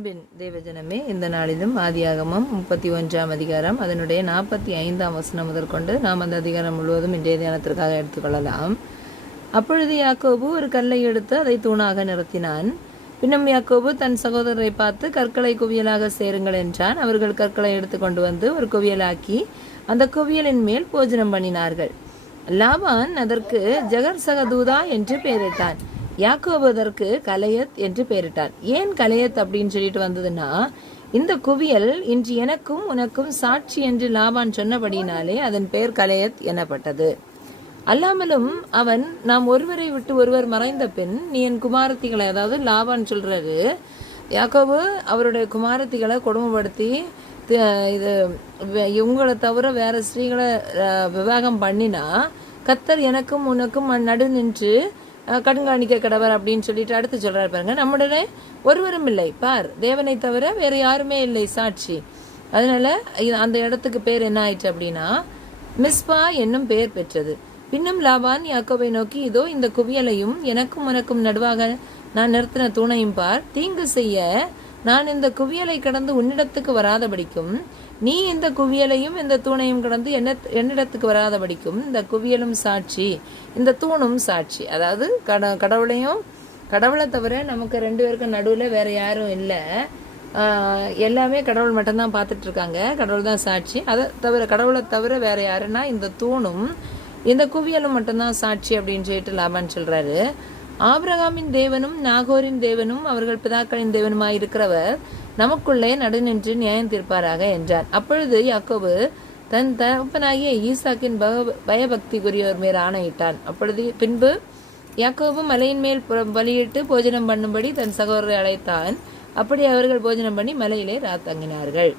அன்பின் தேவஜனமே, இந்த நாளிலும் ஆதியாகமம் 31 அதிகாரம் அதனுடைய 45 வசனம் முதற்கொண்டு நாம் அந்த அதிகாரம் முழுவதும் இன்றைய தியானத்திற்காக எடுத்துக்கொள்ளலாம். அப்பொழுது யாக்கோபு ஒரு கல்லை எடுத்து அதை தூணாக நிறுத்தினான். பின்னும் யாக்கோபு தன் சகோதரரை பார்த்து, கற்களை குவியலாக சேருங்கள் என்றான். அவர்கள் கற்களை எடுத்து கொண்டு வந்து ஒரு குவியலாக்கி அந்த குவியலின் மேல் போஜனம் பண்ணினார்கள். லாபான் அதற்கு ஜகர் சகதூதா என்று பெயரிட்டான். யாக்கோபு அதற்கு கலையத் என்று பெயரிட்டான். ஏன் கலையத் அப்படின்னு சொல்லிட்டு வந்ததுன்னா, இந்த குவியல் இன்று எனக்கும் உனக்கும் சாட்சி என்று லாபான் சொன்னபடினாலே அதன் பெயர் கலையத் எனப்பட்டது. அல்லாமலும் அவன், நாம் ஒருவரை விட்டு ஒருவர் மறைந்த பின் நீ என் குமாரத்திகளை, அதாவது லாபான் சொல்றாரு, யாக்கோபு அவருடைய குமாரத்திகளை கொடுமைப்படுத்தி இது இவங்களை தவிர வேற ஸ்திரீகளை விவாகம் பண்ணினா கர்த்தர் எனக்கும் உனக்கும் நடு நின்று கண்காணிக்க கடவர் அப்படின்னு சொல்லிட்டு அடுத்து சொல்றாரு பாருங்க. நம்முடனே ஒருவரும் இல்லை, பார், தேவனை தவிர வேற யாருமே இல்லை சாட்சி. அதனால அந்த இடத்துக்கு பேர் என்ன ஆயிடுச்சு அப்படின்னா மிஸ்பா என்னும் பெயர் பெற்றது. பின்னும் லாபான் யாக்கோபை நோக்கி, இதோ இந்த குவியலையும் எனக்கும் உனக்கும் நடுவாக நான் நிறுத்தின தூணையும் பார், தீங்கு செய்ய நான் இந்த குவியலை கடந்து உன்னிடத்துக்கு வராதபடிக்கும், நீ இந்த குவியலையும் இந்த தூணையும் கடந்து என்னிடத்துக்கு வராதபடிக்கும் இந்த குவியலும் சாட்சி, இந்த தூணும் சாட்சி. அதாவது கடவுளை தவிர நமக்கு ரெண்டு பேருக்கும் நடுவில் வேற யாரும் இல்லை. எல்லாமே கடவுள் மட்டும்தான் பார்த்துட்டு இருக்காங்க. கடவுள் தான் சாட்சி. அதை தவிர கடவுளை தவிர வேற யாருன்னா இந்த தூணும் இந்த குவியலும் மட்டும்தான் சாட்சி அப்படின்னு சொல்லிட்டு லாபான் சொல்றாரு. ஆபிரகாமின் தேவனும் நாகோரின் தேவனும் அவர்கள் பிதாக்களின் தேவனுமாய் இருக்கிறவர் நமக்குள்ளே நடுநின்று நியாயம் தீர்ப்பாராக என்றார். அப்பொழுது யாக்கோபு தன் தகப்பனாகிய ஈசாக்கின் பயபக்திக்குரியவர் மேல் ஆணையிட்டான். அப்பொழுது பின்பு யாக்கோபு மலையின் மேல் பலியிட்டு போஜனம் பண்ணும்படி தன் சகோதரரை அழைத்தான். அப்படி அவர்கள் போஜனம் பண்ணி மலையிலே ராத்தங்கினார்கள்.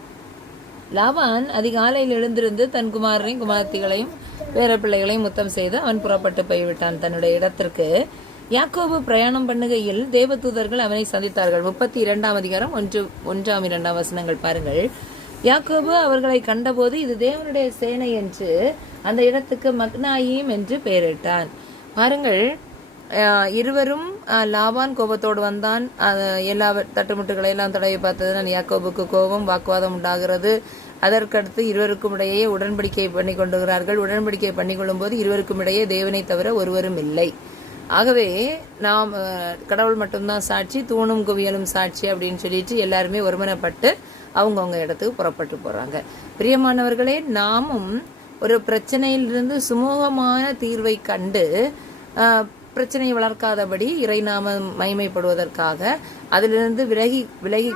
லாபான் அதிகாலையில் எழுந்திருந்து தன் குமாரரையும் குமாரத்திகளையும் பேர பிள்ளைகளையும் முத்தம் செய்து அவன் புறப்பட்டு போய்விட்டான் தன்னுடைய இடத்திற்கு. யாக்கோபு பிரயாணம் பண்ணுகையில் தேவதூதர்கள் அவனை சந்தித்தார்கள். 32 அதிகாரம் 1-2 வசனங்கள் பாருங்கள். யாக்கோபு அவர்களை கண்டபோது இது தேவனுடைய சேனை என்று அந்த இடத்துக்கு மக்னாயீம் என்று பெயரிட்டான். பாருங்கள், இருவரும் லாபான் கோபத்தோடு வந்தான். எல்லா தட்டுமுட்டுகளை எல்லாம் தடவை பார்த்ததுனால் யாக்கோபுக்கு கோபம், வாக்குவாதம் உண்டாகிறது. அதற்கடுத்து இருவருக்கும் இடையே உடன்படிக்கை பண்ணி கொண்டுகிறார்கள். உடன்படிக்கை பண்ணிக்கொள்ளும் போது இருவருக்கும் இடையே தேவனை தவிர ஒருவரும் இல்லை. ஆகவே நாம் கடவுள் மட்டும்தான் சாட்சி, தூணும் குவியலும் சாட்சி அப்படின்னு சொல்லிட்டு எல்லாருமே ஒருமனப்பட்டு அவங்கவுங்க இடத்துக்கு புறப்பட்டு போறாங்க. பிரியமானவர்களே, நாமும் ஒரு பிரச்சனையிலிருந்து சுமூகமான தீர்வை கண்டு பிரச்சனையை வளர்க்காதபடி இறை நாம மகிமைப்படுவதற்காக அதிலிருந்து விலகி